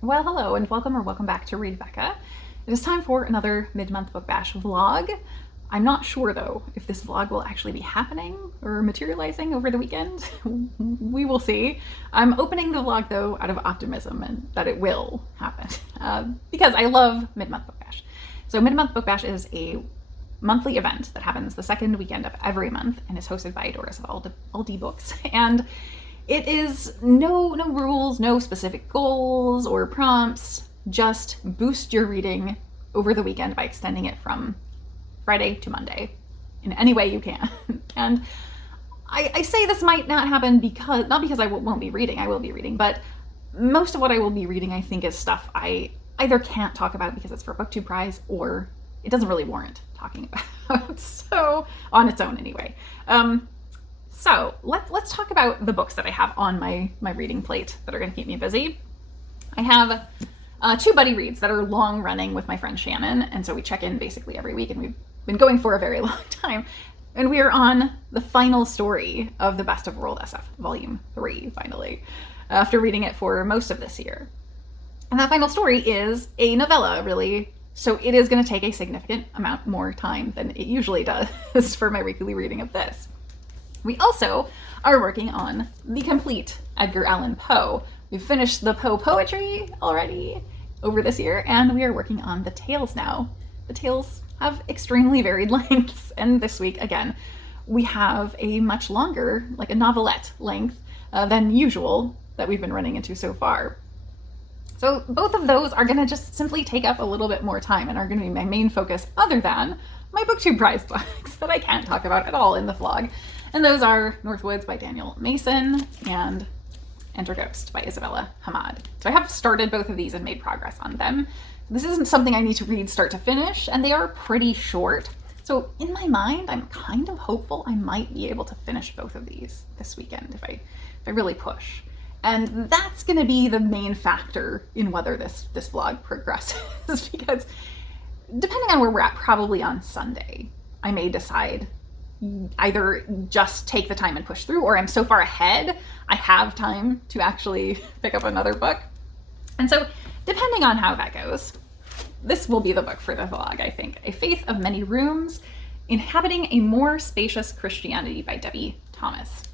Well, hello and welcome or welcome back to Read Becca. It is time for another mid-month book bash vlog. I'm not sure though if this vlog will actually be happening or materializing over the weekend. We will see. I'm opening the vlog though out of optimism and that it will happen because I love mid-month book bash. So mid-month book bash is a monthly event that happens the second weekend of every month and is hosted by Doris of Aldi Books. And it is no rules, no specific goals or prompts, just boost your reading over the weekend by extending it from Friday to Monday in any way you can. And I say this might not happen not because I won't be reading, I will be reading, but most of what I will be reading I think is stuff I either can't talk about because it's for BookTube Prize or it doesn't really warrant talking about. So, on its own anyway. So let's talk about the books that I have on my reading plate that are going to keep me busy. I have two buddy reads that are long running with my friend Shannon, and so we check in basically every week, and we've been going for a very long time. And we are on the final story of The Best of World SF, Volume 3, finally, after reading it for most of this year. And that final story is a novella, really, so it is going to take a significant amount more time than it usually does for my weekly reading of this. We also are working on the complete Edgar Allan Poe. We've finished the Poe poetry already over this year, and we are working on the tales now. The tales have extremely varied lengths, and this week, again, we have a much longer, like a novelette length, than usual that we've been running into so far. So both of those are going to just simply take up a little bit more time and are going to be my main focus other than my BookTube Prize books that I can't talk about at all in the vlog. And those are Northwoods by Daniel Mason and Enter Ghost by Isabella Hamad. So I have started both of these and made progress on them. This isn't something I need to read start to finish, and they are pretty short. So in my mind, I'm kind of hopeful I might be able to finish both of these this weekend if I really push. And that's going to be the main factor in whether this vlog progresses because depending on where we're at, probably on Sunday, I may decide either just take the time and push through, or I'm so far ahead, I have time to actually pick up another book. And so depending on how that goes, this will be the book for the vlog, I think. A Faith of Many Rooms, Inhabiting a More Spacious Christianity by Debbie Thomas.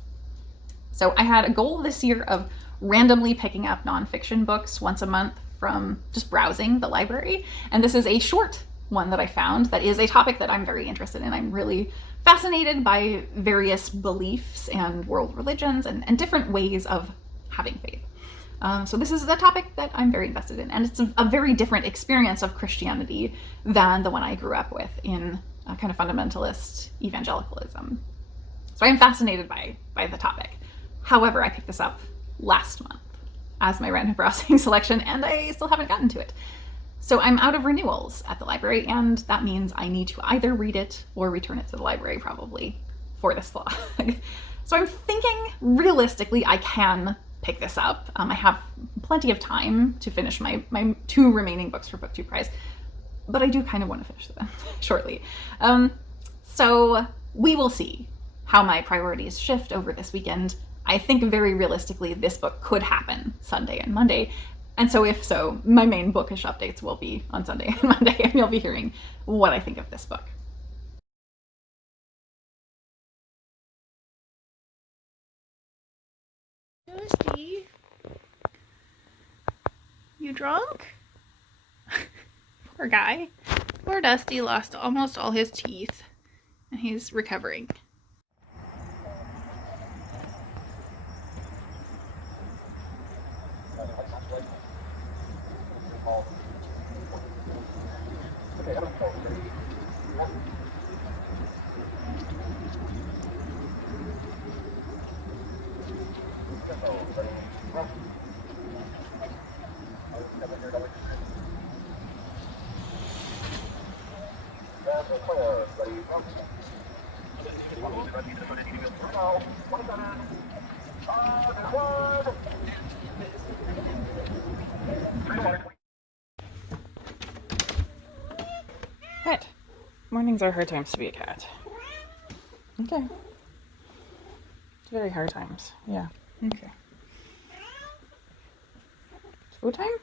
So I had a goal this year of randomly picking up nonfiction books once a month from just browsing the library. And this is a short one that I found that is a topic that I'm very interested in. I'm really fascinated by various beliefs and world religions and different ways of having faith. So this is a topic that I'm very invested in, and it's a very different experience of Christianity than the one I grew up with in kind of fundamentalist evangelicalism. So I'm fascinated by the topic. However, I picked this up last month as my random browsing selection, and I still haven't gotten to it. So I'm out of renewals at the library, and that means I need to either read it or return it to the library probably for this vlog. So I'm thinking realistically I can pick this up. I have plenty of time to finish my two remaining books for BookTube Prize, but I do kind of want to finish them shortly. So we will see how my priorities shift over this weekend. I think very realistically this book could happen Sunday and Monday. And so if so, my main bookish updates will be on Sunday and Monday, and you'll be hearing what I think of this book. Dusty, you drunk? Poor guy. Poor Dusty lost almost all his teeth, and he's recovering. Pet. Mornings are hard times to be a cat. Okay. It's very hard times. Yeah. Okay. It's food time?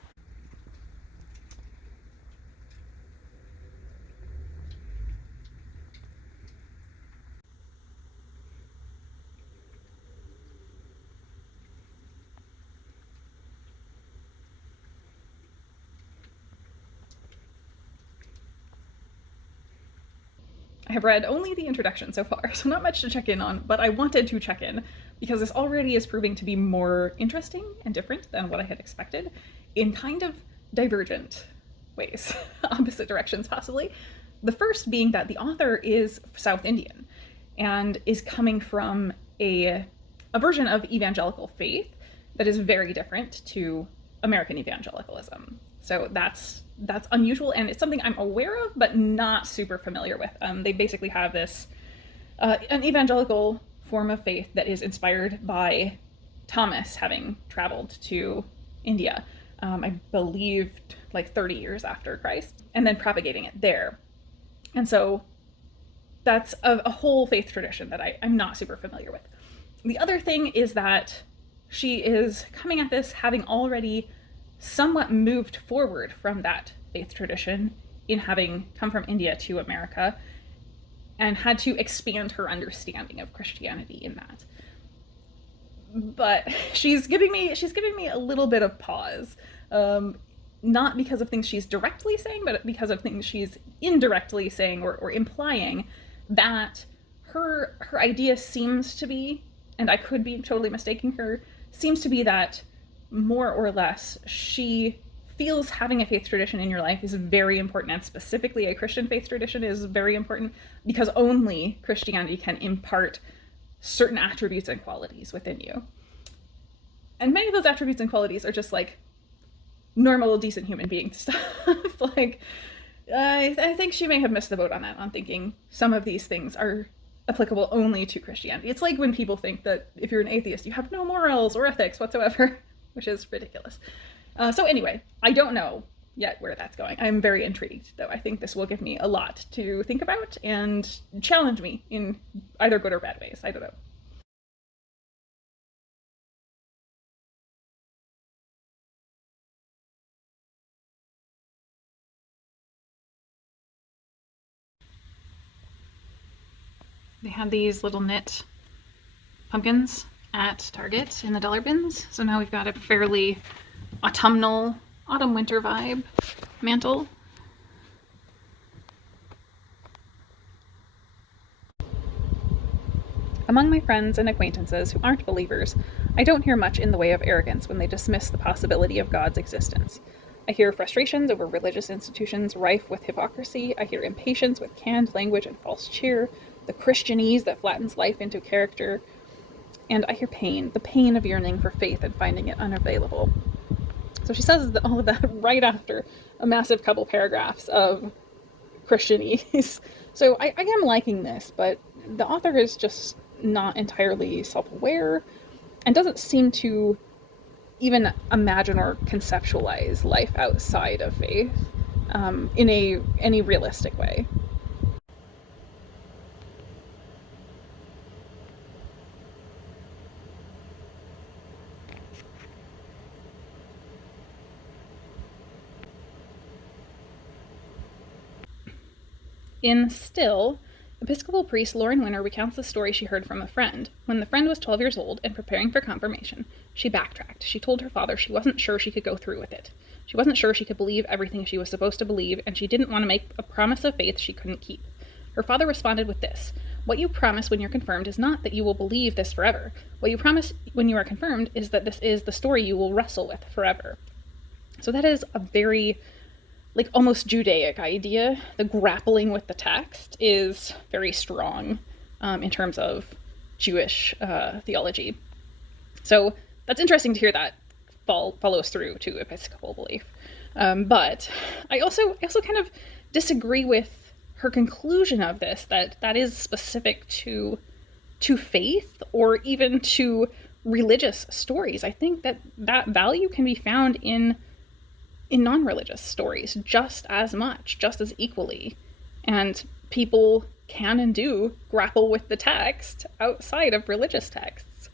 I have read only the introduction so far, so not much to check in on, but I wanted to check in because this already is proving to be more interesting and different than what I had expected in kind of divergent ways, opposite directions possibly. The first being that the author is South Indian and is coming from a version of evangelical faith that is very different to American evangelicalism. So that's unusual, and it's something I'm aware of, but not super familiar with. They basically have this an evangelical form of faith that is inspired by Thomas having traveled to India, I believe, like 30 years after Christ, and then propagating it there. And so that's a whole faith tradition that I'm not super familiar with. The other thing is that she is coming at this having already somewhat moved forward from that faith tradition in having come from India to America and had to expand her understanding of Christianity in that. But she's giving me a little bit of pause. Not because of things she's directly saying, but because of things she's indirectly saying or implying, that her idea seems to be, and I could be totally mistaking her, seems to be that more or less she feels having a faith tradition in your life is very important, and specifically a Christian faith tradition is very important because only Christianity can impart certain attributes and qualities within you. And many of those attributes and qualities are just like normal, decent human being stuff. Like, I think she may have missed the boat on that, on thinking some of these things are applicable only to Christianity. It's like when people think that if you're an atheist, you have no morals or ethics whatsoever, which is ridiculous. So anyway, I don't know yet where that's going. I'm very intrigued, though. I think this will give me a lot to think about and challenge me in either good or bad ways. I don't know. They had these little knit pumpkins at Target in the dollar bins. So now we've got a fairly autumnal, autumn-winter vibe mantle. Among my friends and acquaintances who aren't believers, I don't hear much in the way of arrogance when they dismiss the possibility of God's existence. I hear frustrations over religious institutions rife with hypocrisy. I hear impatience with canned language and false cheer, the Christianese that flattens life into character. And I hear pain, the pain of yearning for faith and finding it unavailable. So she says all of that right after a massive couple paragraphs of Christianese. So I am liking this, but the author is just not entirely self-aware and doesn't seem to even imagine or conceptualize life outside of faith in any realistic way. In Still, Episcopal priest Lauren Winner recounts the story she heard from a friend. When the friend was 12 years old and preparing for confirmation, she backtracked. She told her father she wasn't sure she could go through with it. She wasn't sure she could believe everything she was supposed to believe, and she didn't want to make a promise of faith she couldn't keep. Her father responded with this: "What you promise when you're confirmed is not that you will believe this forever. What you promise when you are confirmed is that this is the story you will wrestle with forever." So that is a very almost Judaic idea. The grappling with the text is very strong in terms of Jewish theology. So that's interesting to hear that follows through to Episcopal belief. But I also kind of disagree with her conclusion of this, that is specific to faith or even to religious stories. I think that value can be found in non-religious stories just as much, just as equally. And people can and do grapple with the text outside of religious texts.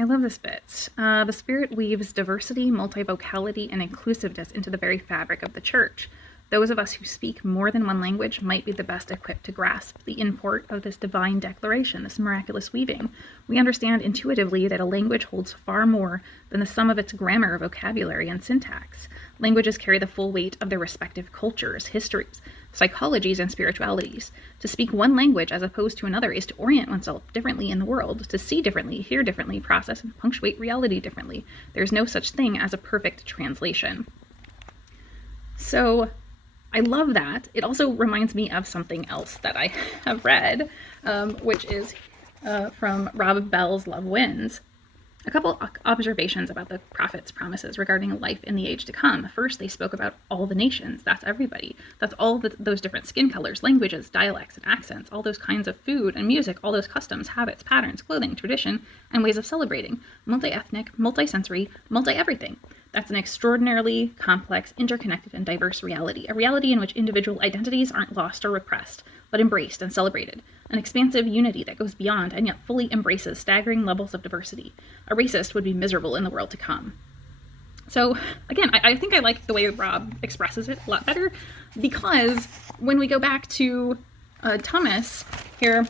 I love this bit. The Spirit weaves diversity, multivocality, and inclusiveness into the very fabric of the Church. Those of us who speak more than one language might be the best equipped to grasp the import of this divine declaration, this miraculous weaving. We understand intuitively that a language holds far more than the sum of its grammar, vocabulary, and syntax. Languages carry the full weight of their respective cultures, histories, psychologies, and spiritualities. To speak one language as opposed to another is to orient oneself differently in the world, to see differently, hear differently, process and punctuate reality differently. There's no such thing as a perfect translation. So I love that. It also reminds me of something else that I have read, which is from Rob Bell's Love Wins. A couple observations about the prophet's promises regarding life in the age to come. First, they spoke about all the nations. That's everybody. That's all those different skin colors, languages, dialects, and accents, all those kinds of food and music, all those customs, habits, patterns, clothing, tradition, and ways of celebrating. Multi-ethnic, multi-sensory, multi-everything. That's an extraordinarily complex, interconnected, and diverse reality. A reality in which individual identities aren't lost or repressed, but embraced and celebrated. An expansive unity that goes beyond and yet fully embraces staggering levels of diversity. A racist would be miserable in the world to come. So again, I think I like the way Rob expresses it a lot better, because when we go back to Thomas here,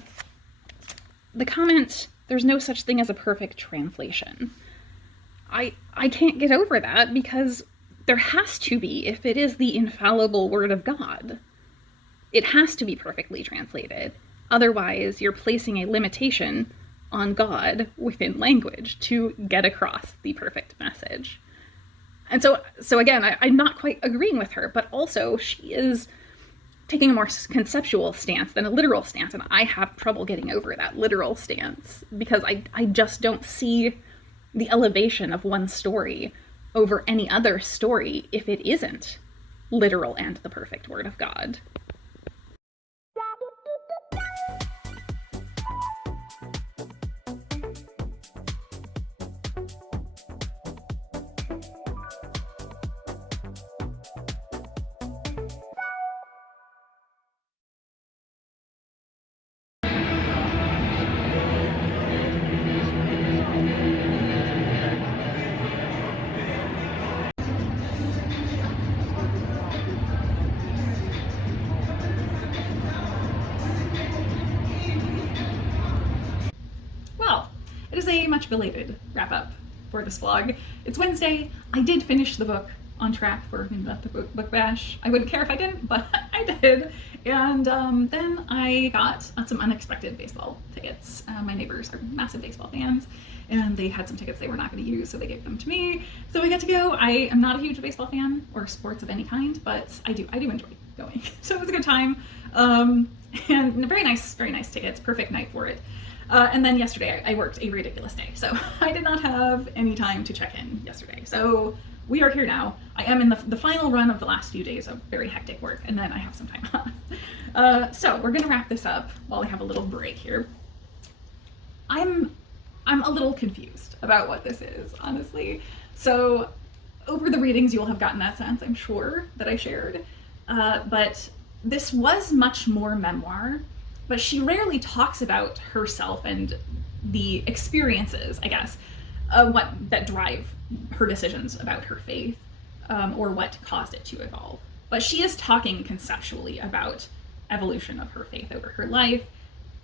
the comment, there's no such thing as a perfect translation. I can't get over that, because there has to be, if it is the infallible word of God. It has to be perfectly translated. Otherwise, you're placing a limitation on God within language to get across the perfect message. And so again, I'm not quite agreeing with her, but also she is taking a more conceptual stance than a literal stance, and I have trouble getting over that literal stance, because I just don't see the elevation of one story over any other story if it isn't literal and the perfect word of God. It is a much belated wrap up for this vlog. It's Wednesday. I did finish the book on track for the book bash. I wouldn't care if I didn't, but I did. And then I got some unexpected baseball tickets. My neighbors are massive baseball fans, and they had some tickets they were not going to use, so they gave them to me. So I got to go. I am not a huge baseball fan or sports of any kind, but I do enjoy going. So it was a good time. And very nice tickets. Perfect night for it. And then yesterday I worked a ridiculous day, so I did not have any time to check in yesterday. So we are here now. I am in the final run of the last few days of very hectic work, and then I have some time off. So we're gonna wrap this up while we have a little break here. I'm a little confused about what this is, honestly. So over the readings you'll have gotten that sense, I'm sure, that I shared. But this was much more memoir. But she rarely talks about herself and the experiences, I guess, that drive her decisions about her faith, or what caused it to evolve. But she is talking conceptually about evolution of her faith over her life.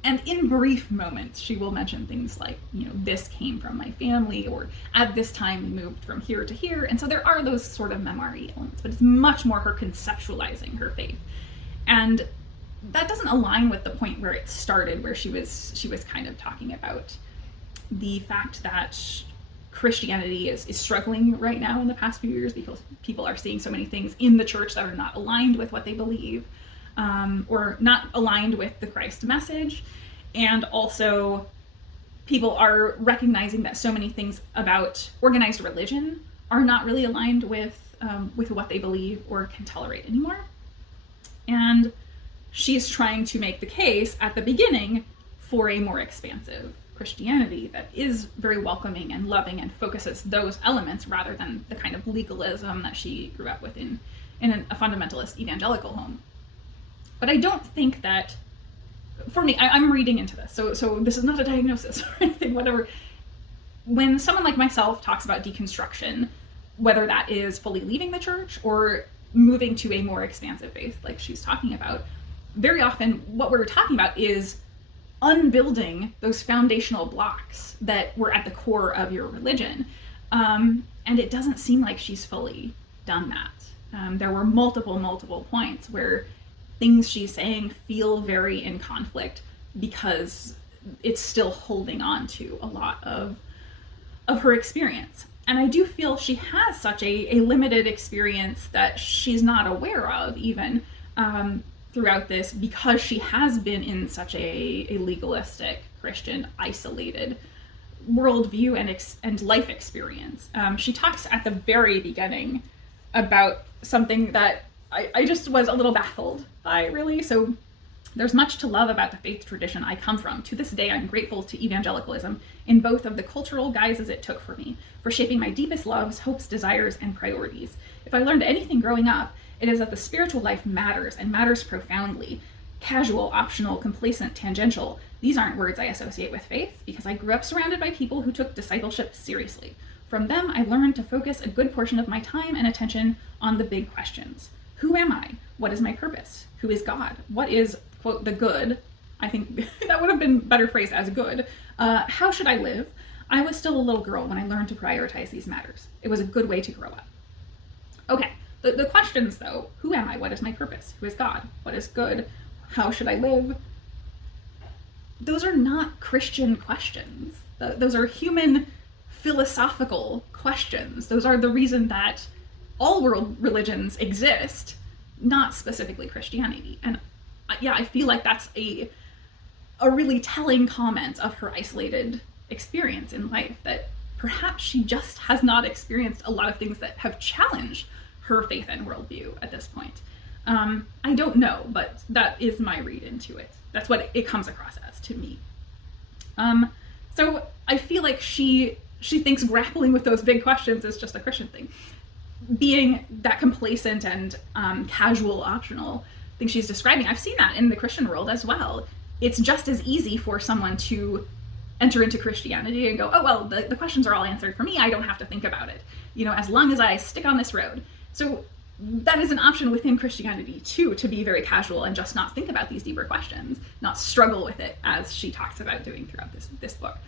And in brief moments, she will mention things like, this came from my family, or at this time we moved from here to here. And so there are those sort of memoir-y elements, but it's much more her conceptualizing her faith. And that doesn't align with the point where it started, where she was kind of talking about the fact that Christianity is struggling right now in the past few years, because people are seeing so many things in the church that are not aligned with what they believe, or not aligned with the Christ message. And also people are recognizing that so many things about organized religion are not really aligned with what they believe or can tolerate anymore. And she's trying to make the case at the beginning for a more expansive Christianity that is very welcoming and loving and focuses those elements rather than the kind of legalism that she grew up with in a fundamentalist evangelical home. But I don't think that, for me, I'm reading into this, so this is not a diagnosis or anything, whatever. when someone like myself talks about deconstruction, whether that is fully leaving the church or moving to a more expansive faith like she's talking about, very often what we're talking about is unbuilding those foundational blocks that were at the core of your religion. And it doesn't seem like she's fully done that. There were multiple points where things she's saying feel very in conflict because it's still holding on to a lot of her experience. And I do feel she has such a limited experience that she's not aware of even throughout this, because she has been in such a legalistic, Christian, isolated worldview and life experience. She talks at the very beginning about something that I just was a little baffled by, really. So there's much to love about the faith tradition I come from. To this day, I'm grateful to evangelicalism in both of the cultural guises it took for me, for shaping my deepest loves, hopes, desires, and priorities. If I learned anything growing up, it is that the spiritual life matters, and matters profoundly. Casual, optional, complacent, tangential. These aren't words I associate with faith, because I grew up surrounded by people who took discipleship seriously. From them, I learned to focus a good portion of my time and attention on the big questions. Who am I? What is my purpose? Who is God? What is, quote, the good? I think that would have been better phrased as good. How should I live? I was still a little girl when I learned to prioritize these matters. It was a good way to grow up. Okay, the questions though, who am I? What is my purpose? Who is God? What is good? How should I live? Those are not Christian questions. Those are human philosophical questions. Those are the reason that all world religions exist, not specifically Christianity. And yeah, I feel like that's a really telling comment of her isolated experience in life, that perhaps she just has not experienced a lot of things that have challenged her faith and worldview at this point. I don't know, but that is my read into it. That's what it comes across as to me. So I feel like she thinks grappling with those big questions is just a Christian thing. Being that complacent and casual, optional thing she's describing, I've seen that in the Christian world as well. It's just as easy for someone to enter into Christianity and go, oh, well, the questions are all answered for me. I don't have to think about it, as long as I stick on this road. So that is an option within Christianity too, to be very casual and just not think about these deeper questions, not struggle with it, as she talks about doing throughout this book.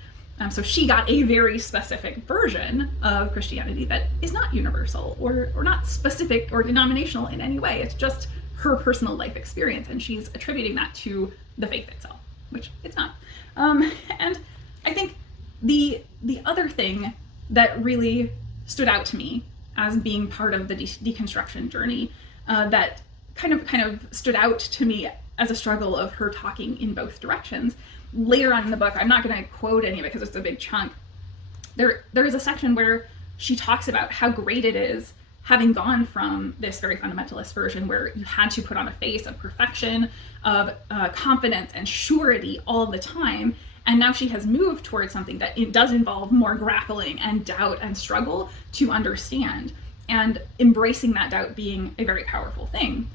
So she got a very specific version of Christianity that is not universal or not specific or denominational in any way. It's just her personal life experience, and she's attributing that to the faith itself, which it's not. And I think the other thing that really stood out to me as being part of the deconstruction journey, that kind of stood out to me as a struggle of her talking in both directions. Later on in the book, I'm not going to quote any of it because it's a big chunk. There is a section where she talks about how great it is having gone from this very fundamentalist version where you had to put on a face of perfection, of confidence and surety all the time. And now she has moved towards something that it does involve more grappling and doubt and struggle to understand, and embracing that doubt being a very powerful thing.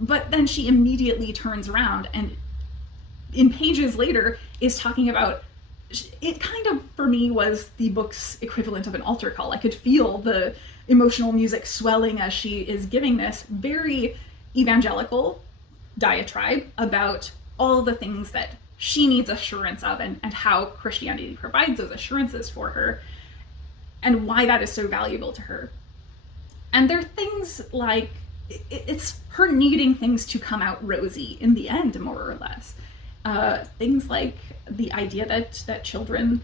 But then she immediately turns around and in pages later is talking about, it kind of, for me, was the book's equivalent of an altar call. I could feel the emotional music swelling as she is giving this very evangelical diatribe about all the things that she needs assurance of, and how Christianity provides those assurances for her, and why that is so valuable to her. And there are things like, it's her needing things to come out rosy in the end, more or less. Things like the idea that children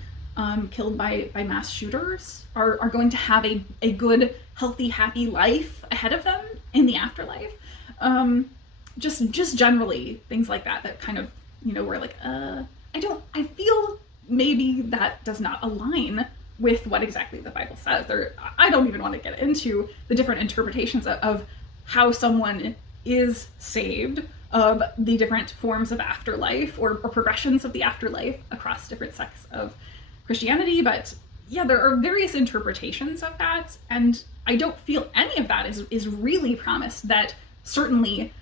killed by mass shooters are going to have a good, healthy, happy life ahead of them in the afterlife. Just generally things like that kind of, we're like, I feel maybe that does not align with what exactly the Bible says. I don't even want to get into the different interpretations of how someone is saved, of the different forms of afterlife or progressions of the afterlife across different sects of Christianity. But yeah, there are various interpretations of that, and I don't feel any of that is really promised that certainly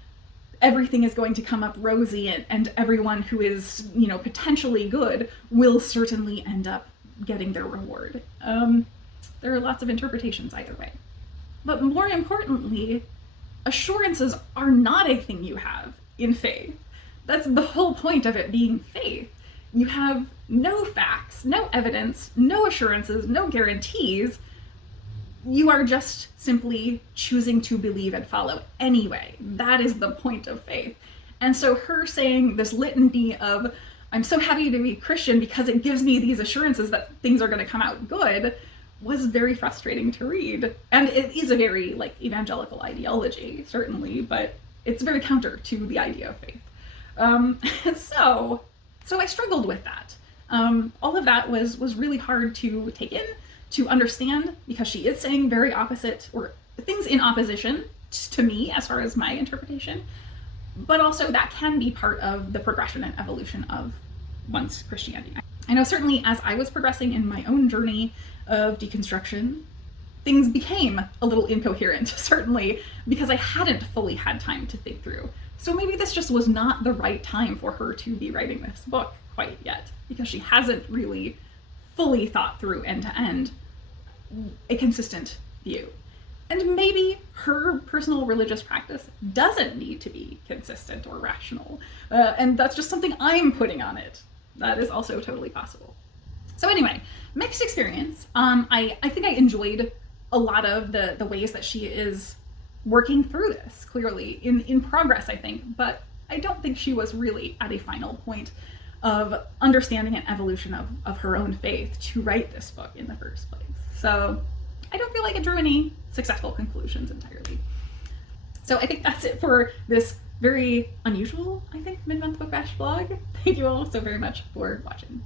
everything is going to come up rosy, and everyone who is, potentially good will certainly end up getting their reward. There are lots of interpretations either way. But more importantly, assurances are not a thing you have in faith. That's the whole point of it being faith. You have no facts, no evidence, no assurances, no guarantees. You are just simply choosing to believe and follow anyway. That is the point of faith. And so her saying this litany of, I'm so happy to be Christian because it gives me these assurances that things are going to come out good, was very frustrating to read. And it is a very like evangelical ideology, certainly, but it's very counter to the idea of faith. So I struggled with that. All of that was really hard to take in, to understand, because she is saying very opposite, or things in opposition to me as far as my interpretation. But also that can be part of the progression and evolution of one's Christianity. I know certainly as I was progressing in my own journey of deconstruction, things became a little incoherent, certainly, because I hadn't fully had time to think through. So maybe this just was not the right time for her to be writing this book quite yet, because she hasn't really fully thought through end to end a consistent view. And maybe her personal religious practice doesn't need to be consistent or rational. And that's just something I'm putting on it. That is also totally possible. So anyway, mixed experience. I think I enjoyed a lot of the ways that she is working through this, clearly in progress, I think, but I don't think she was really at a final point of understanding an evolution of her own faith to write this book in the first place. So I don't feel like it drew any successful conclusions entirely. So I think that's it for this very unusual, I think, mid-month book bash vlog. Thank you all so very much for watching.